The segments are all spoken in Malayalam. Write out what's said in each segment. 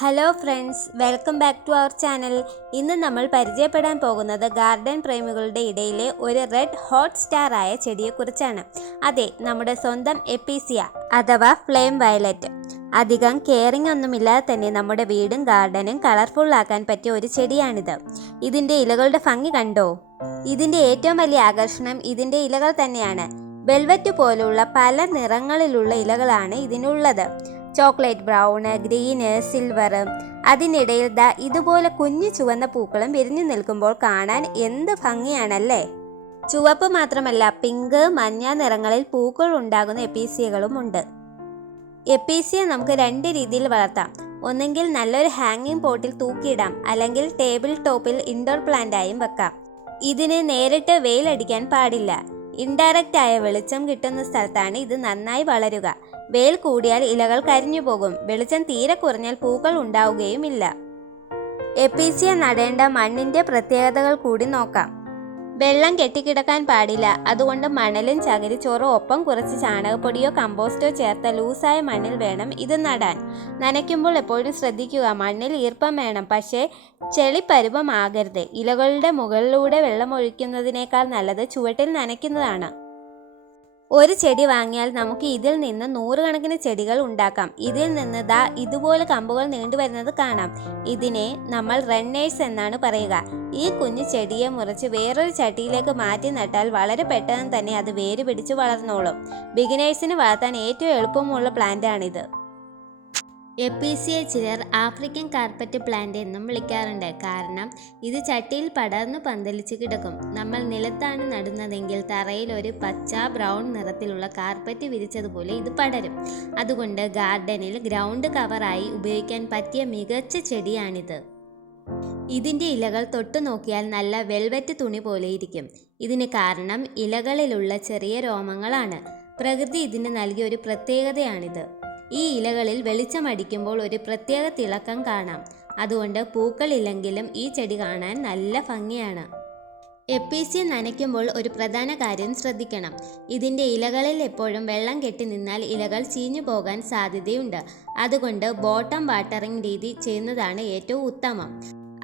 Hello friends, welcome back to our channel. ഇന്ന് നമ്മൾ പരിചയപ്പെടാൻ പോകുന്നത് ഗാർഡൻ പ്രേമികളുടെ ഇടയിലെ ഒരു റെഡ് ഹോട്ട് സ്റ്റാർ ആയ ചെടിയെക്കുറിച്ചാണ്. അതെ, നമ്മുടെ സ്വന്തം എപ്പീസിയ അഥവാ ഫ്ലെയിം വയലറ്റ്. അധികം കെയറിംഗ് ഒന്നുമില്ലാതെ തന്നെ നമ്മുടെ വീടും ഗാർഡനും കളർഫുള്ളാക്കാൻ പറ്റിയ ഒരു ചെടിയാണിത്. ഇതിൻ്റെ ഇലകളുടെ ഭംഗി കണ്ടോ? ഇതിൻ്റെ ഏറ്റവും വലിയ ആകർഷണം ഇതിൻ്റെ ഇലകൾ തന്നെയാണ്. വെൽവെറ്റ് പോലുള്ള പല നിറങ്ങളിലുള്ള ഇലകളാണ് ഇതിനുള്ളത്. Chocolate brown, green, silver. അതിനിടയിൽ ഇതുപോലെ കുഞ്ഞു ചുവന്ന പൂക്കളും വിരിഞ്ഞു നിൽക്കുമ്പോൾ കാണാൻ എന്ത് ഭംഗിയാണല്ലേ. ചുവപ്പ് മാത്രമല്ല, പിങ്ക്, മഞ്ഞ നിറങ്ങളിൽ പൂക്കൾ ഉണ്ടാകുന്ന എപ്പീസിയകളും ഉണ്ട്. എപ്പീസിയ നമുക്ക് രണ്ട് രീതിയിൽ വളർത്താം. ഒന്നെങ്കിൽ നല്ലൊരു ഹാങ്ങിങ് പോട്ടിൽ തൂക്കിയിടാം, അല്ലെങ്കിൽ ടേബിൾ ടോപ്പിൽ ഇൻഡോർ പ്ലാന്റായും വെക്കാം. ഇതിന് നേരിട്ട് വെയിലടിക്കാൻ പാടില്ല. ഇൻഡയറക്റ്റ് ആയ വെളിച്ചം കിട്ടുന്ന സ്ഥലത്താണ് ഇത് നന്നായി വളരുക. വെയിൽ കൂടിയാൽ ഇലകൾ കരിഞ്ഞു പോകും. വെളിച്ചം തീരെ കുറഞ്ഞാൽ പൂക്കൾ ഉണ്ടാവുകയുമില്ല. എപ്പീസിയ നടേണ്ട മണ്ണിന്റെ പ്രത്യേകതകൾ കൂടി നോക്കാം. വെള്ളം കെട്ടിക്കിടക്കാൻ പാടില്ല. അതുകൊണ്ട് മണലും ചകിരിച്ചോറും ഒപ്പം കുറച്ച് ചാണകപ്പൊടിയോ കമ്പോസ്റ്റോ ചേർത്ത ലൂസായ മണ്ണിൽ വേണം ഇത് നടാൻ. നനയ്ക്കുമ്പോൾ എപ്പോഴും ശ്രദ്ധിക്കുക, മണ്ണിൽ ഈർപ്പം വേണം, പക്ഷേ ചെളിപ്പരുവമാകരുത്. ഇലകളുടെ മുകളിലൂടെ വെള്ളം ഒഴിക്കുന്നതിനേക്കാൾ നല്ലത് ചുവട്ടിൽ നനയ്ക്കുന്നതാണ്. ഒരു ചെടി വാങ്ങിയാൽ നമുക്ക് ഇതിൽ നിന്ന് 100 കണക്കിന് ചെടികൾ ഉണ്ടാക്കാം. ഇതിൽ നിന്ന് ഇതുപോലെ കമ്പുകൾ നീണ്ടുവരുന്നത് കാണാം. ഇതിനെ നമ്മൾ റണ്ണേഴ്സ് എന്നാണ് പറയുക. ഈ കുഞ്ഞു ചെടിയെ മുറിച്ച് വേറൊരു ചട്ടിയിലേക്ക് മാറ്റി നട്ടാൽ വളരെ പെട്ടെന്ന് തന്നെ അത് വേര് പിടിച്ച് വളർന്നോളും. ബിഗിനേഴ്സിന് വളർത്താൻ ഏറ്റവും എളുപ്പമുള്ള പ്ലാന്റാണിത്. എപ്പീസിയെ ചിലർ ആഫ്രിക്കൻ കാർപ്പറ്റ് പ്ലാന്റ് എന്നും വിളിക്കാറുണ്ട്. കാരണം ഇത് ചട്ടിയിൽ പടർന്നു പന്തലിച്ച് കിടക്കും. നമ്മൾ നിലത്താണ് നടുന്നതെങ്കിൽ തറയിൽ ഒരു പച്ച ബ്രൗൺ നിറത്തിലുള്ള കാർപ്പറ്റ് വിരിച്ചതുപോലെ ഇത് പടരും. അതുകൊണ്ട് ഗാർഡനിൽ ഗ്രൗണ്ട് കവറായി ഉപയോഗിക്കാൻ പറ്റിയ മികച്ച ചെടിയാണിത്. ഇതിൻ്റെ ഇലകൾ തൊട്ടു നോക്കിയാൽ നല്ല വെൽവെറ്റ് തുണി പോലെ ഇരിക്കും. ഇതിന് കാരണം ഇലകളിലുള്ള ചെറിയ രോമങ്ങളാണ്. പ്രകൃതി ഇതിന് നൽകിയ ഒരു പ്രത്യേകതയാണിത്. ഈ ഇലകളിൽ വെളിച്ചമടിക്കുമ്പോൾ ഒരു പ്രത്യേക തിളക്കം കാണാം. അതുകൊണ്ട് പൂക്കളില്ലെങ്കിലും ഈ ചെടി കാണാൻ നല്ല ഭംഗിയാണ്. എപ്പീസിയ നനയ്ക്കുമ്പോൾ ഒരു പ്രധാന കാര്യം ശ്രദ്ധിക്കണം. ഇതിൻ്റെ ഇലകളിൽ എപ്പോഴും വെള്ളം കെട്ടി നിന്നാൽ ഇലകൾ ചീഞ്ഞു പോകാൻ സാധ്യതയുണ്ട്. അതുകൊണ്ട് ബോട്ടം വാട്ടറിംഗ് രീതി ചെയ്യുന്നതാണ് ഏറ്റവും ഉത്തമം.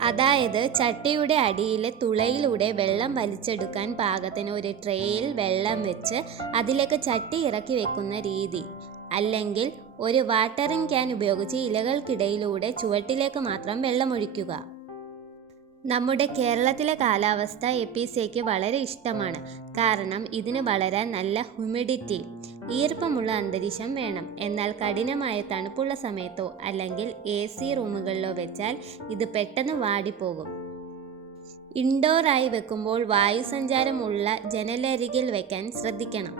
അതായത് ചട്ടിയുടെ അടിയിലെ തുളയിലൂടെ വെള്ളം വലിച്ചെടുക്കാൻ പാകത്തിന് ഒരു ട്രേയിൽ വെള്ളം വെച്ച് അതിലേക്ക് ചട്ടി ഇറക്കി വെക്കുന്ന രീതി. അല്ലെങ്കിൽ ഒരു വാട്ടറിംഗ് ക്യാൻ ഉപയോഗിച്ച് ഇലകൾക്കിടയിലൂടെ ചുവട്ടിലേക്ക് മാത്രം വെള്ളമൊഴിക്കുക. നമ്മുടെ കേരളത്തിലെ കാലാവസ്ഥ എപ്പീസിയയ്ക്ക് വളരെ ഇഷ്ടമാണ്. കാരണം ഇതിന് വളരാൻ നല്ല ഹ്യൂമിഡിറ്റി, ഈർപ്പമുള്ള അന്തരീക്ഷം വേണം. എന്നാൽ കഠിനമായ തണുപ്പുള്ള സമയത്തോ അല്ലെങ്കിൽ AC റൂമുകളിലോ വെച്ചാൽ ഇത് പെട്ടെന്ന് വാടിപ്പോകും. ഇൻഡോറായി വെക്കുമ്പോൾ വായുസഞ്ചാരമുള്ള ജനലരികിൽ വെക്കാൻ ശ്രദ്ധിക്കണം.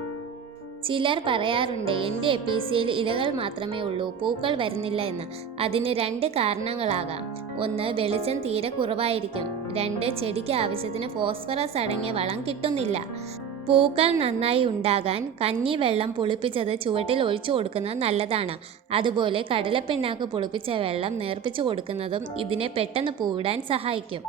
ചിലർ പറയാറുണ്ട്, എൻ്റെ എപ്പീസിയയിൽ ഇലകൾ മാത്രമേ ഉള്ളൂ, പൂക്കൾ വരുന്നില്ല എന്ന്. അതിന് 2 കാരണങ്ങളാകാം. 1, വെളിച്ചം തീരെ കുറവായിരിക്കും. 2, ചെടിക്ക് ആവശ്യത്തിന് ഫോസ്ഫറസ് അടങ്ങിയ വളം കിട്ടുന്നില്ല. പൂക്കൾ നന്നായി ഉണ്ടാകാൻ കഞ്ഞിവെള്ളം പുളിപ്പിച്ചത് ചുവട്ടിൽ ഒഴിച്ചു കൊടുക്കുന്നത് നല്ലതാണ്. അതുപോലെ കടലപ്പിണ്ണാക്ക് പുളിപ്പിച്ച വെള്ളം നേർപ്പിച്ചു കൊടുക്കുന്നതും ഇതിനെ പെട്ടെന്ന് പൂവിടാൻ സഹായിക്കും.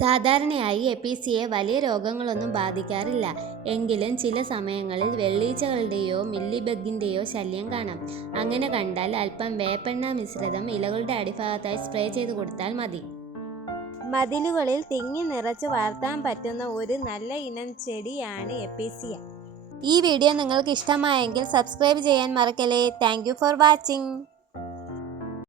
സാധാരണയായി എപ്പീസിയെ വലിയ രോഗങ്ങളൊന്നും ബാധിക്കാറില്ല. എങ്കിലും ചില സമയങ്ങളിൽ വെള്ളീച്ചകളുടെയോ മില്ലിബഗിൻ്റെയോ ശല്യം കാണാം. അങ്ങനെ കണ്ടാൽ അല്പം വേപ്പെണ്ണ മിശ്രിതം ഇലകളുടെ അടിഭാഗത്തായി സ്പ്രേ ചെയ്ത് കൊടുത്താൽ മതി. മതിലുകളിൽ തിങ്ങി നിറച്ച് വളർത്താൻ പറ്റുന്ന ഒരു നല്ല ഇനം ചെടിയാണ് എപ്പീസിയ. ഈ വീഡിയോ നിങ്ങൾക്ക് ഇഷ്ടമായെങ്കിൽ സബ്സ്ക്രൈബ് ചെയ്യാൻ മറക്കല്ലേ. Thank you for watching.